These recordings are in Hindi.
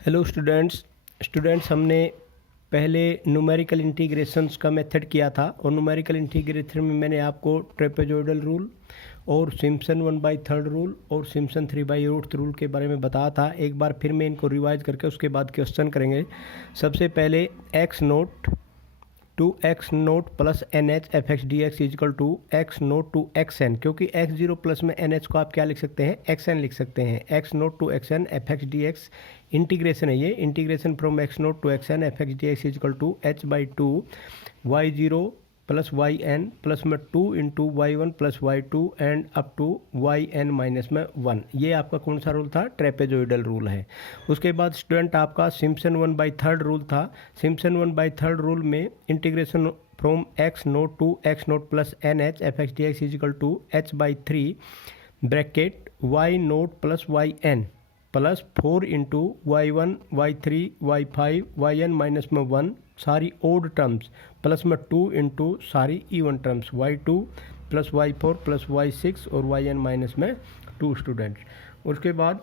हेलो स्टूडेंट्स हमने पहले न्यूमेरिकल इंटीग्रेशंस का मेथड किया था और न्यूमेरिकल इंटीग्रेशन में मैंने आपको ट्रेपेजॉइडल रूल और सिम्पसन 1/3 रूल और सिम्पसन 3/8 रूल के बारे में बताया था। एक बार फिर मैं इनको रिवाइज करके उसके बाद क्वेश्चन करेंगे। सबसे पहले x naught to X naught plus N H F X D X is equal to X naught to X N, क्योंकि एक्स जीरो प्लस में एन एच को आप क्या लिख सकते हैं, एक्स एन लिख सकते हैं। X naught to X N F X D X integration है, ये integration from X naught to X N F X D X is equal to H by two Y zero plus Y N plus में 2 into Y one plus Y two and up to Y N minus में 1। ये आपका कौन सा रूल था, ट्रेपेजॉइडल रूल है। उसके बाद स्टूडेंट आपका सिम्पसन 1/3 रूल था। सिम्पसन 1/3 रूल में integration from X naught to X naught plus N H F X D X is equal to H by 3 bracket Y naught plus Y N plus 4 into Y one Y three Y five Y N minus में 1 सारी ओड टर्म्स प्लस में 2 इंटू सारी even terms Y two plus Y four plus Y six और वाई एन माइनस में 2 स्टूडेंट्स। उसके बाद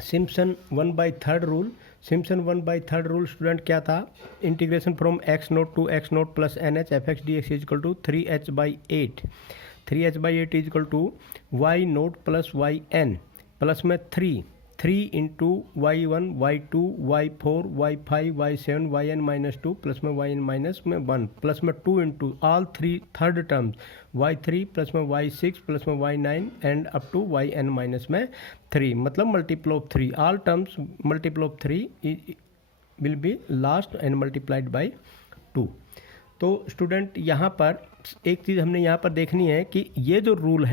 Simpson 1/3 rule. Simpson 1/3 rule student क्या था, integration from X naught to X naught plus N H F X D X is equal to 3h/8 3h/8 is equal to Y naught plus Y N plus में 3 into Y one Y two Y four Y five Y seven Y N minus 2 plus में वाई एन माइनस में 1 प्लस में 2 into all third terms Y three plus में वाई सिक्स प्लस में Y nine and up to Y N minus में 3, मतलब multiple of 3, all terms multiple of 3 will be last and multiplied by 2। तो स्टूडेंट यहाँ पर एक चीज़ हमने यहाँ पर देखनी है कि ये जो रूल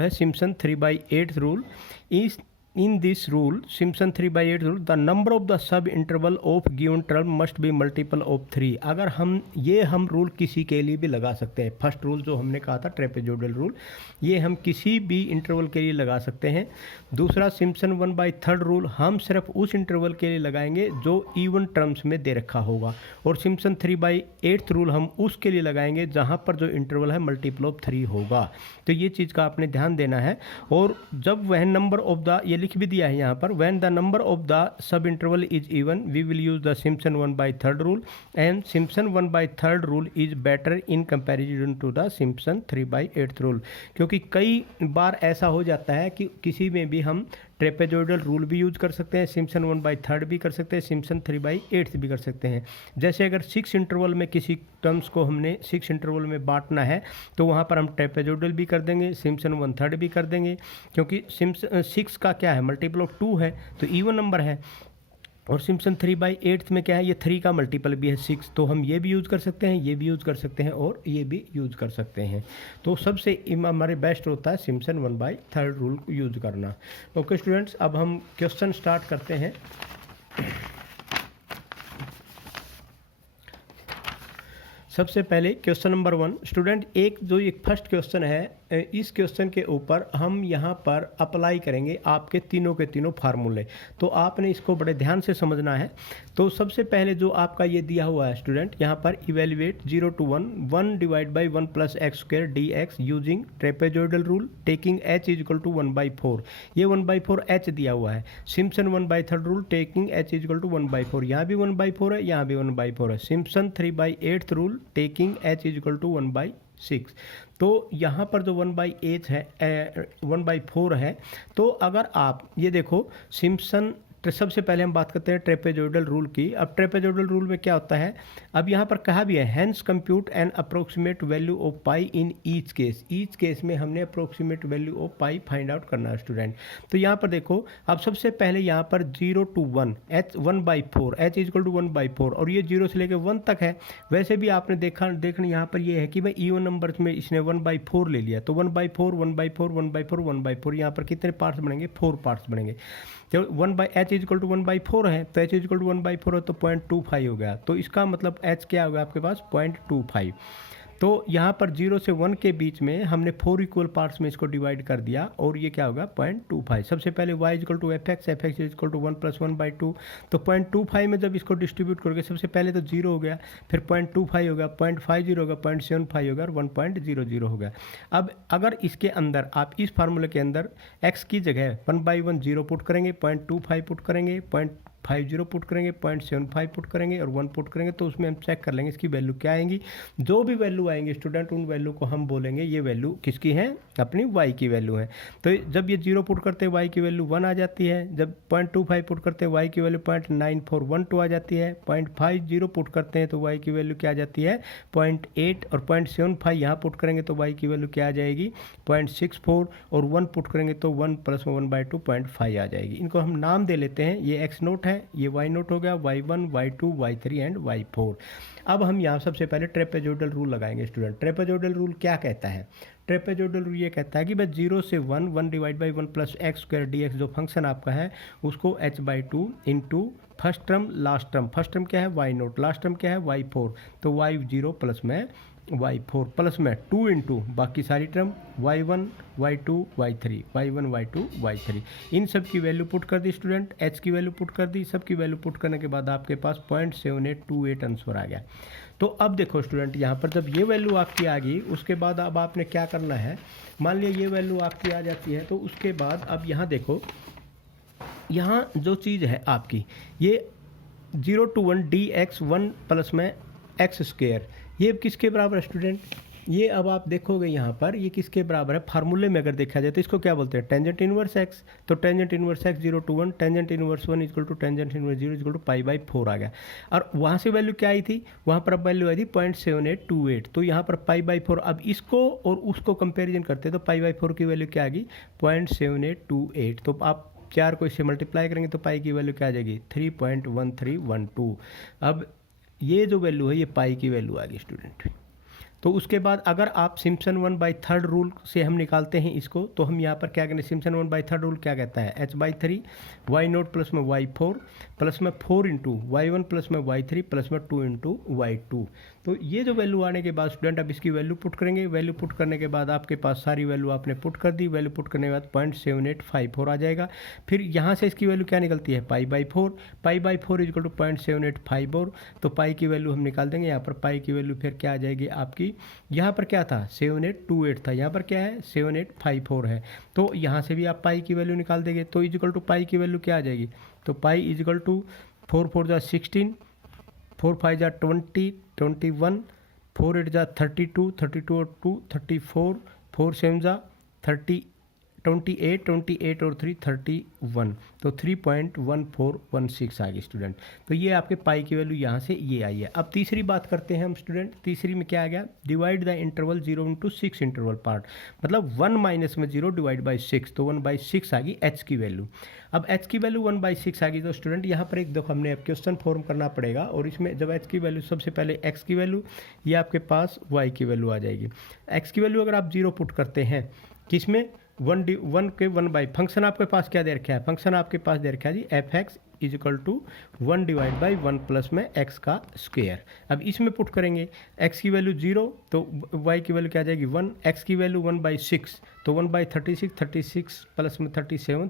है सिम्पसन 3/8 रूल इस in this rule Simpson 3/8 rule the number of the sub interval of given term must be multiple of 3। अगर हम रूल किसी के लिए भी लगा सकते हैं। फर्स्ट रूल जो हमने कहा था ट्रेपेजॉइडल रूल, ये हम किसी भी इंटरवल के लिए लगा सकते हैं। दूसरा सिम्पसन 1/3 रूल हम सिर्फ उस इंटरवल के लिए लगाएंगे जो इवन टर्म्स में दे रखा होगा, और सिम्पसन 3/8 रूल हम उसके लिए लगाएंगे जहाँ पर जो इंटरवल है मल्टीपल ऑफ 3 होगा। तो ये चीज़ का आपने ध्यान देना है। और जब वह नंबर ऑफ द, ये लिख भी दिया है यहाँ पर, when the number of the sub interval is even we will use the Simpson 1/3 rule and Simpson 1/3 rule is better in comparison to the Simpson 3/8 rule. क्योंकि कई बार ऐसा हो जाता है कि किसी में भी हम ट्रेपेजॉइडल रूल भी यूज कर सकते हैं, सिम्पसन 1/3 भी कर सकते हैं, सिम्पसन 3/8 भी कर सकते हैं। जैसे अगर 6 इंटरवल में किसी टर्म्स को हमने 6 इंटरवल में बांटना है तो वहाँ पर हम ट्रेपेजॉइडल भी कर देंगे, सिम्पसन 1/3 भी कर देंगे, क्योंकि सिम्पसन 6 का क्या है, मल्टीपल ऑफ 2 है तो इवन नंबर है। और सिम्पसन 3/8 में क्या है, ये 3 का मल्टीपल भी है 6, तो हम ये भी यूज़ कर सकते हैं, ये भी यूज़ कर सकते हैं और ये भी यूज़ कर सकते हैं। तो सबसे हमारे बेस्ट होता है सिम्पसन 1/3 रूल यूज़ करना। ओके स्टूडेंट्स, अब हम क्वेश्चन स्टार्ट करते हैं। सबसे पहले क्वेश्चन नंबर 1 स्टूडेंट, एक फर्स्ट क्वेश्चन है, इस क्वेश्चन के ऊपर हम यहाँ पर अप्लाई करेंगे आपके तीनों के तीनों फार्मूले। तो आपने इसको बड़े ध्यान से समझना है। तो सबसे पहले जो आपका ये दिया हुआ है स्टूडेंट, यहाँ पर evaluate 0 to 1 divide by 1 plus X square D X using trapezoidal rule taking H is equal to 1/4। ये 1/4 एच दिया हुआ है। Simpson 1/3 rule taking H is equal to 1/4, यहाँ भी 1/4 है, यहाँ भी 1/4 है। Simpson 3/8 rule taking H is equal to 1/6। तो यहाँ पर जो 1/8 है 1/4 है। तो अगर आप ये देखो सिम्पसन, सबसे पहले हम बात करते हैं ट्रेपेजॉइडल रूल की। अब ट्रेपेजॉइडल रूल में क्या होता है, अब यहाँ पर कहा भी है hence compute an approximate value of pi in each case में हमने approximate value of pi find out करना है स्टूडेंट। तो यहाँ पर देखो, अब सबसे पहले यहाँ पर 0 to 1 H 1/4 H is equal to 1/4 और ये 0 से लेकर 1 तक है। वैसे भी आपने देखना यहाँ पर ये है कि भाई इवन नंबर्स में इसने 1/4 ले लिया, तो 1/4 1/4 1/4 1/4 यहाँ पर कितने पार्ट्स बनेंगे, 4 पार्ट्स बनेंगे। तो एच इज इक्वल टू 1/4 है, तो एच इज इक्वल टू 1/4 है तो 0.25 हो गया। तो इसका मतलब एच क्या होगा आपके पास, 0.25। तो यहाँ पर 0 से 1 के बीच में हमने 4 इक्वल पार्ट्स में इसको डिवाइड कर दिया और ये क्या होगा 0.25। सबसे पहले y equal to F X equal to 1+1/2। तो 0.25 में जब इसको डिस्ट्रीब्यूट करोगे सबसे पहले तो 0 हो गया, फिर 0.25 होगा, 0.50 होगा, 0.75 होगा और 1.00 हो गया। अब अगर इसके अंदर आप इस फार्मूले के अंदर x की जगह 1/1 0 पुट करेंगे, 0.25 पुट करेंगे, 0.50 पुट करेंगे, 0.75 पुट करेंगे और 1 पुट करेंगे, तो उसमें हम चेक कर लेंगे इसकी वैल्यू क्या आएंगी। जो भी वैल्यू आएंगे स्टूडेंट उन वैल्यू को हम बोलेंगे ये वैल्यू किसकी है, अपनी y की वैल्यू है। तो जब ये 0 पुट करते हैं y की वैल्यू 1 आ जाती है, जब 0.25 पुट करते हैं y की वैल्यू 0.9412 आ जाती है, 0.50 पुट करते हैं तो y की वैल्यू क्या आ जाती है 0.8 और 0.75 यहाँ पुट करेंगे तो y की वैल्यू क्या आ जाएगी 0.64 और 1 पुट करेंगे तो 1 + 1/2 0.5 आ जाएगी। इनको हम नाम दे लेते हैं, ये x नोट है, ये y नोट हो गया, y1 y2 y3 and y4। अब हम यहाँ सबसे पहले ट्रेपेजोइडल रूल लगाएंगे स्टूडेंट। ट्रेपेजोइडल रूल क्या कहता है, ट्रेपेजोइडल रूल ये कहता है कि बस 0 से 1 1 डिवाइड बाई 1 + x² dx जो फंक्शन आपका है उसको h/2 into first term last term, first term क्या है y नोट, लास्ट टर्म क्या है y4, तो y0 प्लस में y4 प्लस में 2 इंटू बाकी सारी term y1 y2 y3 y1 y2 y3, इन सब की वैल्यू पुट कर दी स्टूडेंट, h की वैल्यू पुट कर दी, सब की वैल्यू पुट करने के बाद आपके पास 0.7828 आंसर आ गया। तो अब देखो स्टूडेंट यहाँ पर जब ये वैल्यू आपकी आ गई उसके बाद अब आपने क्या करना है, मान लिया ये वैल्यू आपकी आ जाती है तो उसके बाद अब यहाँ देखो, यहाँ जो चीज़ है आपकी ये 0 to 1 dx 1 प्लस में x², ये किसके बराबर है स्टूडेंट, ये अब आप देखोगे यहाँ पर ये किसके बराबर है, फार्मूले में अगर देखा जाए तो इसको क्या बोलते हैं टेंजेंट इनवर्स x। तो tangent inverse x 0 to 1 tangent inverse 1 equal to tangent inverse 0 equal to π/4 आ गया। और वहाँ से वैल्यू क्या आई थी, वहाँ पर अब वैल्यू आई थी 0.7828, तो यहाँ पर π/4, अब इसको और उसको कंपेरिजन करते हैं तो π/4 की वैल्यू क्या आ गई 0.7828, तो आप 4 को इससे मल्टीप्लाई करेंगे तो पाई की वैल्यू क्या आ जाएगी 3.1312। अब ये जो वैल्यू है ये पाई की वैल्यू आ गई स्टूडेंट। तो उसके बाद अगर आप सिम्पसन 1/3 रूल से हम निकालते हैं इसको, तो हम यहाँ पर क्या करें, सिम्पसन 1/3 रूल क्या कहता है h/3 y0 प्लस में y4 प्लस में 4 इंटू y1 प्लस में y3 प्लस में 2 इंटू y2। तो ये जो वैल्यू आने के बाद स्टूडेंट अब इसकी वैल्यू पुट करेंगे, वैल्यू पुट करने के बाद आपके पास सारी वैल्यू आपने पुट कर दी, वैल्यू पुट करने के बाद 0.7854 आ जाएगा। फिर यहाँ से इसकी वैल्यू क्या निकलती है π/4, π/4 इक्वल टू 0.7854, तो पाई की वैल्यू हम निकाल देंगे। यहाँ पर पाई की वैल्यू फिर क्या आ जाएगी आपकी, यहाँ पर क्या था 7828 था, यहाँ पर क्या है 7854 है, तो यहाँ से भी आप पाई की वैल्यू निकाल देंगे। तो इक्वल टू पाई की वैल्यू क्या आ जाएगी, तो पाई इक्वल टू 4 4 जा 16, 4 5 जा 20 21, 4 8 जा 32 32 और 2 34, 4 7 जा 30 28 28 और 3 31, तो 3.1416 आ गई स्टूडेंट। तो ये आपके पाई की वैल्यू यहाँ से ये आई है। अब तीसरी बात करते हैं हम स्टूडेंट, तीसरी में क्या आ गया, divide the interval 0 into 6 interval part, मतलब 1 माइनस में 0 डिवाइड बाई 6, तो 1/6 आ गई एच की वैल्यू। अब एच की वैल्यू 1/6 आ गई तो स्टूडेंट यहाँ पर एक देखो हमने क्वेश्चन फॉर्म करना पड़ेगा, और इसमें जब एच की वैल्यू सबसे पहले एक्स की वैल्यू, ये आपके पास वाई की वैल्यू आ जाएगी। एक्स की वैल्यू अगर आप 0 पुट करते हैं किसमें 1 के 1 फंक्शन आपके पास क्या दे रखा है, फंक्शन आपके पास दे रखा है जी F X is equal to 1 divide by 1 plus में x का स्क्वायर। अब इसमें पुट करेंगे x की वैल्यू 0 तो y की वैल्यू क्या आ जाएगी 1, x की वैल्यू 1/6 तो 1/36, 36 प्लस में 37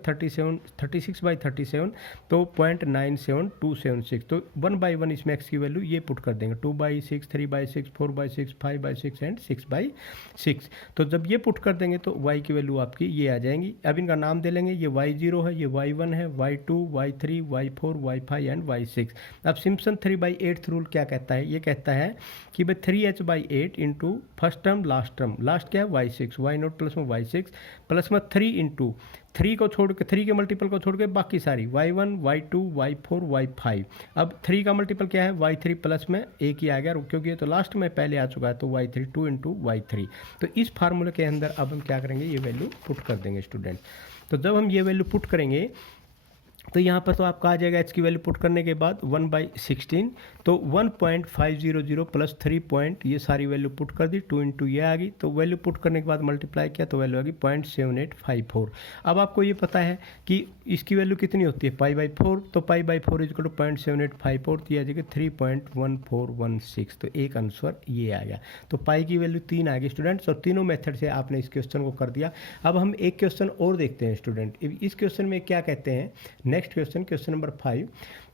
36/37 तो 0.97276, तो 1/1 इसमें x की वैल्यू ये पुट कर देंगे 2/6, 3/6, 4/6, 5/6 एंड 6/6। तो जब ये पुट कर देंगे तो y की वैल्यू आपकी ये आ जाएंगी। अब इनका नाम दे लेंगे, ये y0 है, ये y1 है, y2 y3 y4 y5 and y6। अब सिम्पसन 3/8 रूल क्या कहता है, ये कहता है कि भाई 3h/8 into first term last term, last क्या है y6, y0 प्लस में y6 प्लस में 3 इंटू 3 को छोड़ के 3 के मल्टीपल को छोड़ के बाकी सारी y1 y2 y4 y5। अब 3 का मल्टीपल क्या है y3 प्लस में एक ही आ गया, क्योंकि ये तो लास्ट में पहले आ चुका है, तो y3 2 इंटू y3। तो इस फार्मूले के अंदर अब हम क्या करेंगे, ये वैल्यू पुट कर देंगे स्टूडेंट। तो जब हम ये वैल्यू पुट करेंगे तो यहाँ पर तो आपका आ जाएगा एच की वैल्यू पुट करने के बाद 1/16, तो 1.500 प्लस 3 पॉइंट, ये सारी वैल्यू पुट कर दी, 2 इंटू ये आ गई, तो वैल्यू पुट करने के बाद मल्टीप्लाई किया तो वैल्यू आ गई 0.7854। अब आपको ये पता है कि इसकी वैल्यू कितनी होती है π/4, तो π/4 इज इक्वल टू 0.7854, तो ये आ जाएगी 3.1416, तो एक आंसर ये आ गया। तो पाई की वैल्यू 3 आ गई स्टूडेंट्स, और तीनों मेथड से आपने इस क्वेश्चन को कर दिया। अब हम एक क्वेश्चन और देखते हैं स्टूडेंट। इस क्वेश्चन में क्या कहते हैं, नेक्स्ट क्वेश्चन, क्वेश्चन नंबर 5,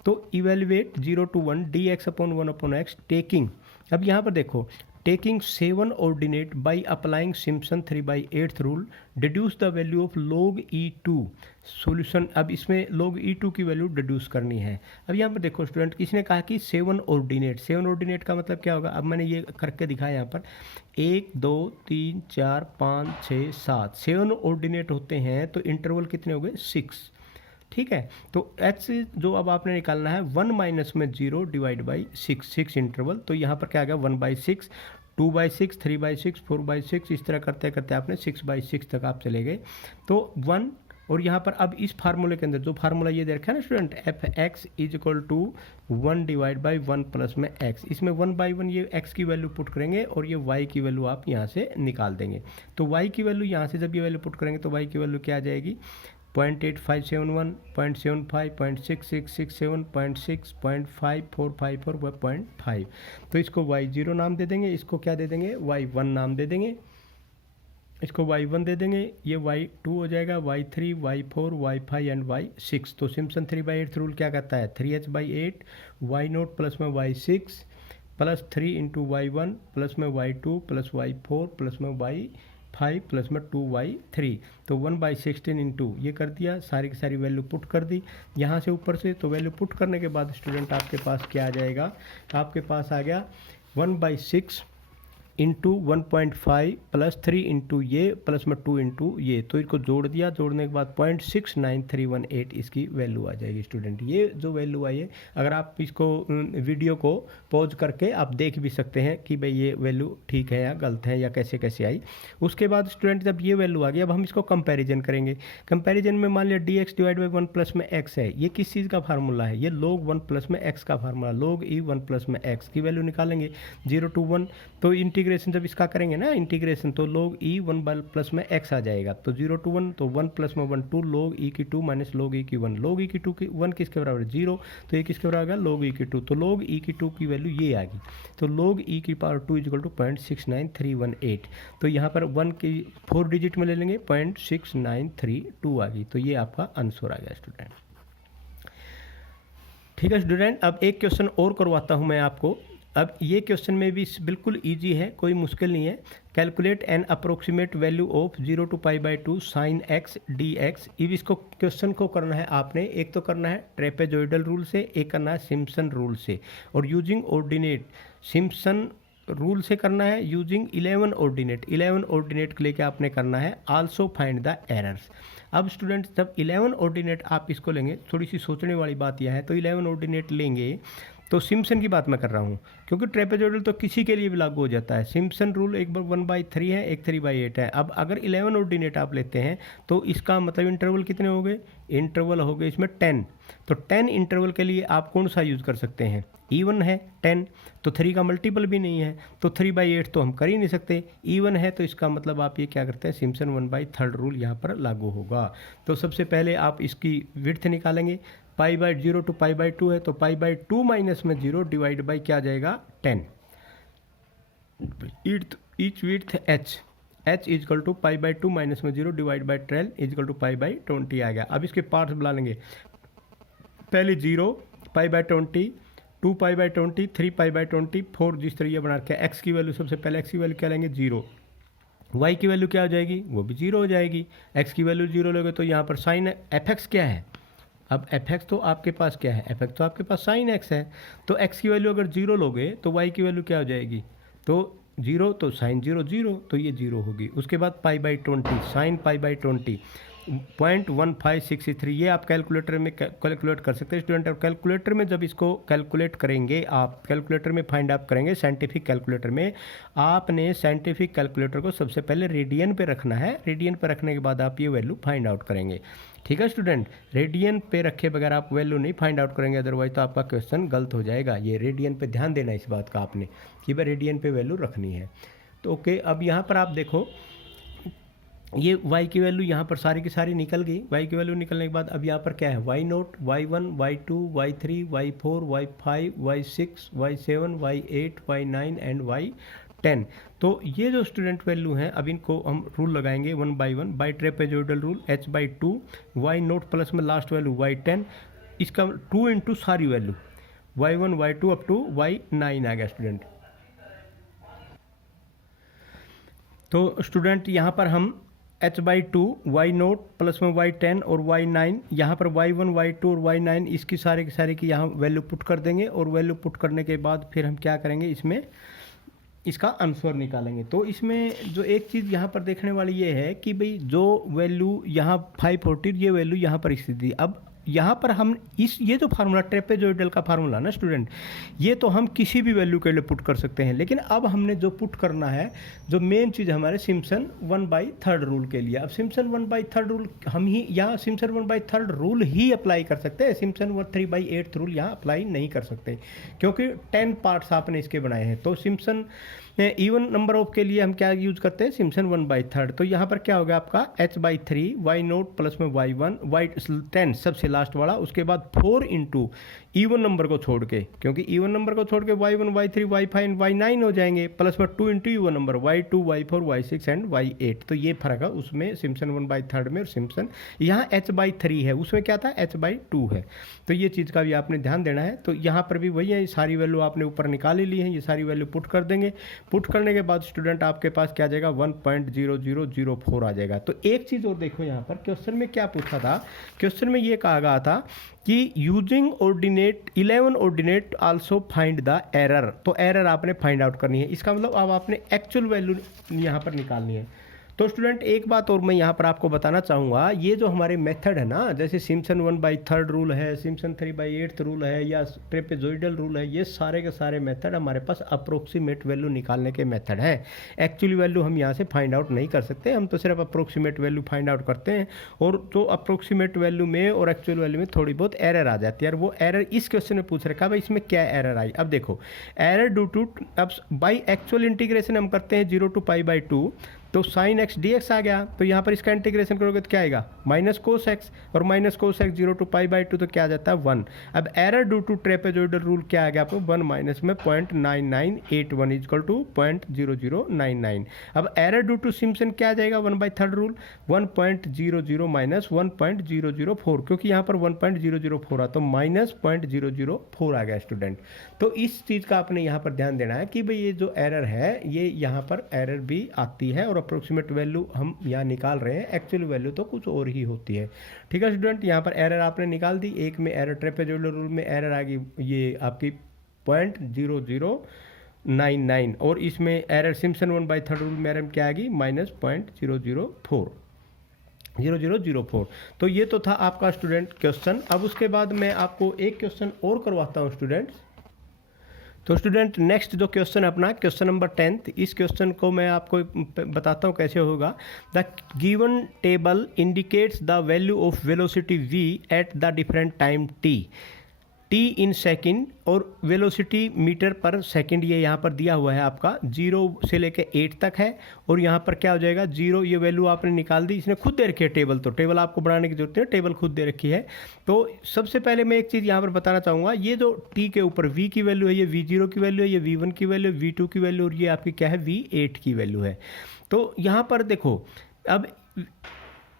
तो evaluate 0 to 1 dx upon 1 upon x taking, अब यहाँ पर देखो, taking 7 ordinate by applying Simpson 3/8 rule, deduce the value of log e2 solution. अब इसमें log e2 की वैल्यू डिड्यूस करनी है। अब यहाँ पर देखो स्टूडेंट, किसने कहा कि 7 ऑर्डिनेट, 7 ऑर्डिनेट का मतलब क्या होगा, अब मैंने ये करके दिखाया यहाँ पर 1 2 3 4 5 6 7, 7 ऑर्डिनेट होते हैं, तो इंटरवल कितने हो गए 6, ठीक है। तो h जो अब आपने निकालना है 1 माइनस में 0 डिवाइड बाई 6 इंटरवल, तो यहाँ पर क्या आ गया 1/6, 2/6, 3/6, 4/6, इस तरह करते करते आपने 6/6 तक आप चले गए, तो 1। और यहाँ पर अब इस फार्मूले के अंदर जो फार्मूला ये दे रखा है ना student, f(x) is equal to 1 divide by 1 plus में x, इसमें 1/1 ये x की वैल्यू पुट करेंगे और ये y की वैल्यू आप यहाँ से निकाल देंगे। तो y की वैल्यू यहाँ से जब ये वैल्यू पुट करेंगे तो y की वैल्यू क्या आ जाएगी, 0.8571, 0.75, 0.6667, 0.6, 0.5454, 0.5। तो इसको y0 नाम दे देंगे, इसको क्या दे देंगे y1 नाम दे देंगे, इसको y1 दे देंगे, ये y2 हो जाएगा, y3, y4, y5 and y6। तो सिम्पसन 3/8 रूल क्या कहता है, 3h/8 y0 प्लस में y6 plus 3 into y1 plus में y2 प्लस y4 प्लस में y5 प्लस में 2y3, तो 1/16 इंटू ये कर दिया, सारी की सारी वैल्यू पुट कर दी यहाँ से ऊपर से। तो वैल्यू पुट करने के बाद स्टूडेंट आपके पास क्या आ जाएगा, आपके पास आ गया 1/6 इंटू 1.5 प्लस 3 इंटू ये प्लस में 2 इंटू ये, तो इसको जोड़ दिया, जोड़ने के बाद 0.69318 इसकी वैल्यू आ जाएगी स्टूडेंट। ये जो वैल्यू आई है, अगर आप इसको वीडियो को पॉज करके आप देख भी सकते हैं कि भाई ये वैल्यू ठीक है या गलत है या कैसे कैसे आई। उसके बाद स्टूडेंट जब ये वैल्यू आ गई, अब हम इसको कंपैरिजन करेंगे। कंपैरिजन में मान लिया dx डिवाइड बाई 1 प्लस में x है, ये किस चीज़ का फार्मूला है, ये log 1 प्लस में x का फार्मूला, log e 1 प्लस में x की वैल्यू निकालेंगे 0 to 1, तो इंटीग्रेशन जब इसका करेंगे ना इंटीग्रेशन, तो log e 1 प्लस में x आ जाएगा, तो 0 to 1, तो 1 प्लस में 1 2, log e की 2 माइनस log e की 1, log e की 2 की 1 किसके बराबर है 0, तो ये किसके बराबर आ गया log e की 2, तो log e की 2 की वैल्यू ये आ गई, तो log e की पावर 2 इज इक्वल टू 0.69318, तो यहाँ पर 1 की 4 डिजिट में ले लेंगे 0.6932 आ गई, तो ये आपका आंसर आ गया स्टूडेंट। ठीक है स्टूडेंट, अब एक क्वेश्चन और करवाता हूँ मैं आपको। अब ये क्वेश्चन में भी बिल्कुल इजी है, कोई मुश्किल नहीं है। Calculate N approximate value of 0 to π/2 sin x dx। अब इसको क्वेश्चन को करना है आपने, एक तो करना है ट्रेपेजॉइडल रूल से, एक करना है सिम्पसन रूल से, और यूजिंग ऑर्डिनेट सिम्पसन रूल से करना है, यूजिंग 11 ऑर्डिनेट लेके आपने करना है। Also find the errors. अब स्टूडेंट जब 11 ऑर्डिनेट आप इसको लेंगे, थोड़ी सी सोचने वाली बात यह है, तो 11 ऑर्डिनेट लेंगे तो सिम्पसन की बात मैं कर रहा हूँ, क्योंकि ट्रेपेजॉइडल तो किसी के लिए भी लागू हो जाता है। सिम्पसन रूल एक बार 1/3 है, एक 3/8 है। अब अगर 11 ऑर्डिनेट आप लेते हैं तो इसका मतलब इंटरवल कितने हो गए, इंटरवल हो गए इसमें 10, तो 10 इंटरवल के लिए आप कौन सा यूज़ कर सकते हैं, इवन है 10, तो 3 का मल्टीपल भी नहीं है, तो 3/8 तो हम कर ही नहीं सकते, इवन है, तो इसका मतलब आप ये क्या करते हैं, सिम्पसन 1/3 रूल यहाँ पर लागू होगा। तो सबसे पहले आप इसकी विड्थ निकालेंगे, π/0 to π/2 है, तो π/2 माइनस में 0 डिवाइड बाई क्या आ जाएगा 10, each width h is equal to π/2 minus में 0 divide by 12 is equal to π/20 आ गया। अब इसके पार्ट्स बुला लेंगे, पहले 0, π/20, 2 π/20, 3 π/20, 4, जिस तरह ये बना रखा है। x की वैल्यू सबसे पहले x की वैल्यू क्या लेंगे 0, y की वैल्यू क्या हो जाएगी, वो भी 0 हो जाएगी। x की वैल्यू 0 लोगे तो यहाँ पर साइन fx क्या है, अब fx तो आपके पास क्या है, fx तो आपके पास साइन x है, तो x की वैल्यू अगर 0 लोगे तो y की वैल्यू क्या हो जाएगी, तो 0, तो साइन 0 0, तो ये 0 होगी। उसके बाद π/20, साइन π/20 0.1563, ये आप कैलकुलेटर में कैलकुलेट कर सकते हैं स्टूडेंट। और कैलकुलेटर में जब इसको कैलकुलेट करेंगे, आप कैलकुलेटर में फाइंड आउट करेंगे, साइंटिफिक कैलकुलेटर में आपने साइंटिफिक कैलकुलेटर को सबसे पहले रेडियन पे रखना है, रेडियन पे रखने के बाद आप ये वैल्यू फाइंड आउट करेंगे। ठीक है स्टूडेंट, रेडियन पे रखे बगैर आप वैल्यू नहीं फाइंड आउट करेंगे, अदरवाइज तो आपका क्वेश्चन गलत हो जाएगा। ये रेडियन पे ध्यान देना इस बात का आपने कि भाई रेडियन पे वैल्यू रखनी है। तो ओके, अब यहाँ पर आप देखो ये y की वैल्यू यहाँ पर सारी की सारी निकल गई। y की वैल्यू निकलने के बाद अब यहाँ पर क्या है, y0, y1, y2, y3, y4, y5, y6, y7, y8, y9 and y10। तो ये जो स्टूडेंट वैल्यू हैं, अब इनको हम रूल लगाएंगे one by one by trapezoidal rule h/2, y0 plus में लास्ट वैल्यू y10, इसका 2 इंटू सारी value y1, y2 up to y9 आ गया स्टूडेंट। तो स्टूडेंट यहाँ पर हम h/2, y0 प्लस में y10 और y9, यहाँ पर y1, y2 और y9 इसकी सारे की सारे की यहाँ वैल्यू पुट कर देंगे, और वैल्यू पुट करने के बाद फिर हम क्या करेंगे, इसमें इसका आंसर निकालेंगे। तो इसमें जो एक चीज़ यहाँ पर देखने वाली ये है कि भाई जो वैल्यू यहाँ 540, ये वैल्यू यहाँ पर स्थित थी। अब यहाँ पर हम ये जो फार्मूला ट्रेपेजोइडल का फार्मूला ना स्टूडेंट, ये तो हम किसी भी वैल्यू के लिए पुट कर सकते हैं, लेकिन अब हमने जो पुट करना है, जो मेन चीज़ हमारे सिम्पसन 1/3 रूल के लिए। अब सिम्पसन 1/3 रूल हम ही यहाँ सिम्पसन 1/3 रूल ही अप्लाई कर सकते हैं, सिम्पसन 3/8 रूल यहाँ अप्लाई नहीं कर सकते, क्योंकि 10 पार्ट्स आपने इसके बनाए हैं। तो सिम्पसन इवन नंबर ऑफ के लिए हम क्या यूज करते हैं, सिम्पसन 1/3। तो यहाँ पर क्या होगा आपका h/3, y0 प्लस में y1, y10 सबसे लास्ट वाला, उसके बाद 4 इंटू इवन नंबर को छोड़ के, क्योंकि इवन नंबर को छोड़ के y1, y3, y5 and y9 हो जाएंगे, प्लस में 2 into even number y2, y4, y6 and y8। तो ये फर्क है उसमें सिम्पसन 1/3 में और सिम्पसन यहाँ h/3 है, उसमें क्या था h/2 है। तो ये चीज़ का भी आपने ध्यान देना है। तो यहाँ पर भी वही है, सारी वैल्यू आपने ऊपर निकाल ही ली है, ये सारी वैल्यू पुट कर देंगे। पुट करने के बाद स्टूडेंट आपके पास क्या आ जाएगा, 1.0004 आ जाएगा। तो एक चीज़ और देखो, यहाँ पर क्वेश्चन में क्या पूछा था, क्वेश्चन में ये कहा गया था कि using ordinate 11 ordinate also find the error. तो एरर आपने फाइंड आउट करनी है, इसका मतलब अब आपने एक्चुअल वैल्यू यहाँ पर निकालनी है। तो स्टूडेंट एक बात और मैं यहाँ पर आपको बताना चाहूँगा, ये जो हमारे मेथड है ना, जैसे सिम्पसन 1/3 रूल है, सिम्पसन 3/8 रूल है, या ट्रेपेजोइडल रूल है, ये सारे के सारे मेथड हमारे पास अप्रोक्सीमेट वैल्यू निकालने के मेथड है। एक्चुअली वैल्यू हम यहाँ से फाइंड आउट नहीं कर सकते, हम तो सिर्फ अप्रोक्सीमेट वैल्यू फाइंड आउट करते हैं, और तो अप्रोक्सीमेट वैल्यू में और एक्चुअल वैल्यू में थोड़ी बहुत एरर आ जाती है। और वो एरर इस क्वेश्चन में पूछ रखा है, भाई इसमें क्या एरर आई। अब देखो, एरर ड्यू टू, अब बाई एक्चुअल इंटीग्रेशन हम करते हैं 0 to π/2, तो साइन एक्स डी एक्स आ गया। तो यहाँ पर इसका इंटीग्रेशन करोगे तो क्या आएगा, माइनस कोस एक्स, और माइनस कोस एक्स 0 to π/2 तो क्या आ जाता है 1। अब error due to trapezoidal rule क्या आ गया आपको, 1 माइनस में 0.9981 इक्वल टू 0.0099। अब एरर ड्यू टू सिम्पसन क्या आ जाएगा, 1/3 रूल 1.00 माइनस 1.004, क्योंकि यहाँ पर 1.004 आ, तो माइनस 0.004 आ गया स्टूडेंट। तो इस चीज़ का आपने यहाँ पर ध्यान देना है कि भाई ये जो एरर है, ये यहाँ पर एरर भी आती है, और अप्रोक्सीमेट वैल्यू हम यहाँ निकाल रहे हैं, एक्चुअल वैल्यू तो कुछ और ही होती है। ठीक है स्टूडेंट, यहाँ पर एरर आपने निकाल दी। एक में एरर ट्रेपेजोइडल रूल में एरर आ गई ये आपकी 0.0099, और इसमें एरर सिम्पसन 1/3 रूल में एरर क्या आ गई, माइनस 0.004। तो ये तो था आपका स्टूडेंट क्वेश्चन। अब उसके बाद मैं आपको एक क्वेश्चन और करवाता हूँ स्टूडेंट। तो स्टूडेंट नेक्स्ट जो क्वेश्चन है अपना, क्वेश्चन नंबर 10, इस क्वेश्चन को मैं आपको बताता हूँ कैसे होगा। The given table indicates the value of velocity v at the different time t in second, और वेलोसिटी मीटर पर सेकंड ये यहाँ पर दिया हुआ है आपका, 0 से लेके 8 तक है। और यहाँ पर क्या हो जाएगा 0, ये वैल्यू आपने निकाल दी, इसने खुद दे रखी है टेबल, तो टेबल आपको बनाने की जरूरत है, टेबल खुद दे रखी है। तो सबसे पहले मैं एक चीज़ यहाँ पर बताना चाहूँगा, ये जो t के ऊपर v की वैल्यू है, ये v0 की वैल्यू है, ये v1 की वैल्यू है, v2 की वैल्यू, और ये आपकी क्या है v8 की वैल्यू है। तो यहाँ पर देखो, अब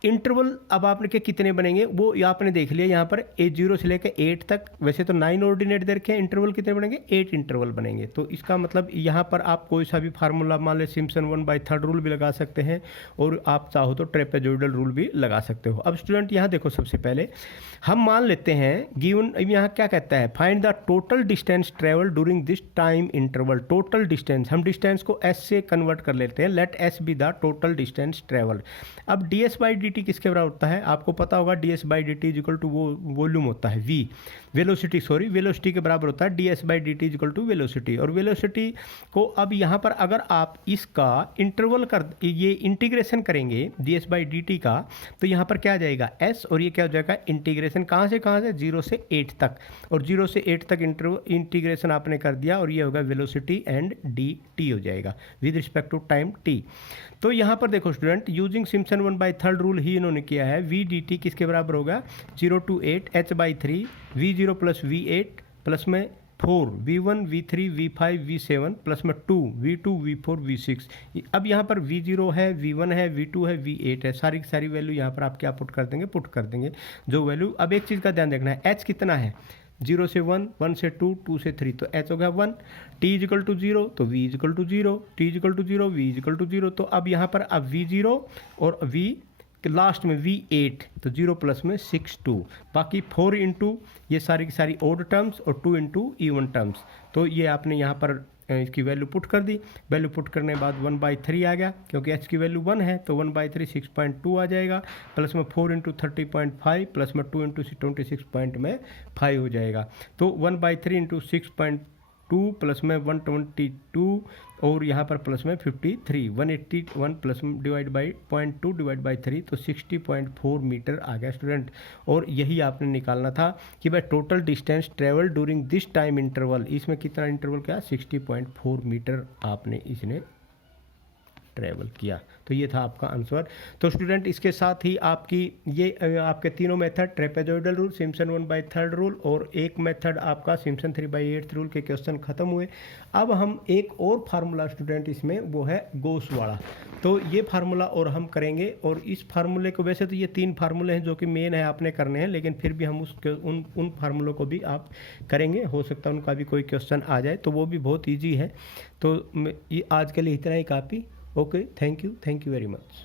इंटरवल अब आपने के कितने बनेंगे वो आपने देख लिया, यहाँ पर 0 से लेकर 8 तक, वैसे तो 9 ऑर्डिनेट दे रखे हैं, इंटरवल कितने बनेंगे, 8 इंटरवल बनेंगे। तो इसका मतलब यहाँ पर आप कोई सा भी फार्मूला, मान ले सिम्पसन 1/3 रूल भी लगा सकते हैं, और आप चाहो तो ट्रेपेजोइडल रूल भी लगा सकते हो। अब स्टूडेंट यहाँ देखो, सबसे पहले हम मान लेते हैं गिवन, यहाँ क्या कहता है, find the total distance travel during this time interval. Total distance, हम डिस्टेंस को s से कन्वर्ट कर लेते हैं, let s be the total distance travel. अब ds/dt टी किसके बराबर होता है, आपको पता होगा D S by D T is equal to वो वॉल्यूम होता है वी, वेलोसिटी के बराबर होता है D S by D T is equal to velocity. और वेलोसिटी को अब यहाँ पर अगर आप इसका इंटरवल ये इंटीग्रेशन करेंगे D S by D T का, तो यहाँ पर क्या आ जाएगा एस, और ये क्या हो जाएगा इंटीग्रेशन कहाँ से 0 से 8 तक, और 0 से 8 तक इंटीग्रेशन आपने कर दिया, और ये होगा वेलोसिटी एंड डी टी हो जाएगा with respect to time T. तो यहाँ पर देखो स्टूडेंट, यूजिंग सिम्पसन 1/3 रूल ही इन्होंने किया है। वी डी टी किसके बराबर होगा 0 to 8 h/3 v0 plus v8 plus में 4 v1 v3 v5 v7 plus में 2 v2 v4 v6। अब यहाँ पर v0 है, v1 है, v2 है, v8 है, सारी की सारी वैल्यू यहाँ पर आप क्या पुट कर देंगे जो वैल्यू। अब एक चीज़ का ध्यान रखना है, h कितना है 0 से 1, 1 से 2, 2 से 3, तो h हो गया 1। t इजिकल टू 0 तो v is equal to 0, t is equal to 0, v is equal to 0। तो अब यहाँ पर अब v0 और v लास्ट में v8, तो 0 प्लस में 6 2, बाकी 4 इंटू ये सारी की सारी ओड टर्म्स और 2 इंटू इवन टर्म्स। तो ये आपने यहाँ पर इसकी वैल्यू पुट कर दी। वैल्यू पुट करने के बाद 1/3 आ गया, क्योंकि h की वैल्यू 1 है तो 1/3 6.2 आ जाएगा, प्लस में 4 इंटू 30.5 प्लस में 2 इंटू 26.5 हो जाएगा। तो 1/3 इंटू 6.2 प्लस में 122 और यहाँ पर प्लस में 53, 181 plus divide by 0.2 divide by 3, तो 60.4 मीटर आ गया स्टूडेंट। और यही आपने निकालना था कि भाई total distance travel during this time interval, इसमें कितना इंटरवल क्या 60.4 मीटर आपने इसने ट्रैवल किया। तो ये था आपका आंसर। तो स्टूडेंट इसके साथ ही आपकी ये आपके तीनों method trapezoidal rule, Simpson 1/3 rule और एक मेथड आपका सिम्पसन 3/8 रूल के क्वेश्चन खत्म हुए। अब हम एक और फार्मूला स्टूडेंट इसमें वो है गॉस वाला, तो ये फार्मूला और हम करेंगे। और इस फार्मूले को वैसे तो ये 3 फार्मूले हैं जो कि मेन है आपने करने हैं, लेकिन फिर भी हम उसके उन फार्मूलों को भी आप करेंगे, हो सकता है उनका भी कोई क्वेश्चन आ जाए, तो वो भी बहुत ईजी है। तो ये आज के लिए इतना ही काफ़ी। Okay, thank you very much.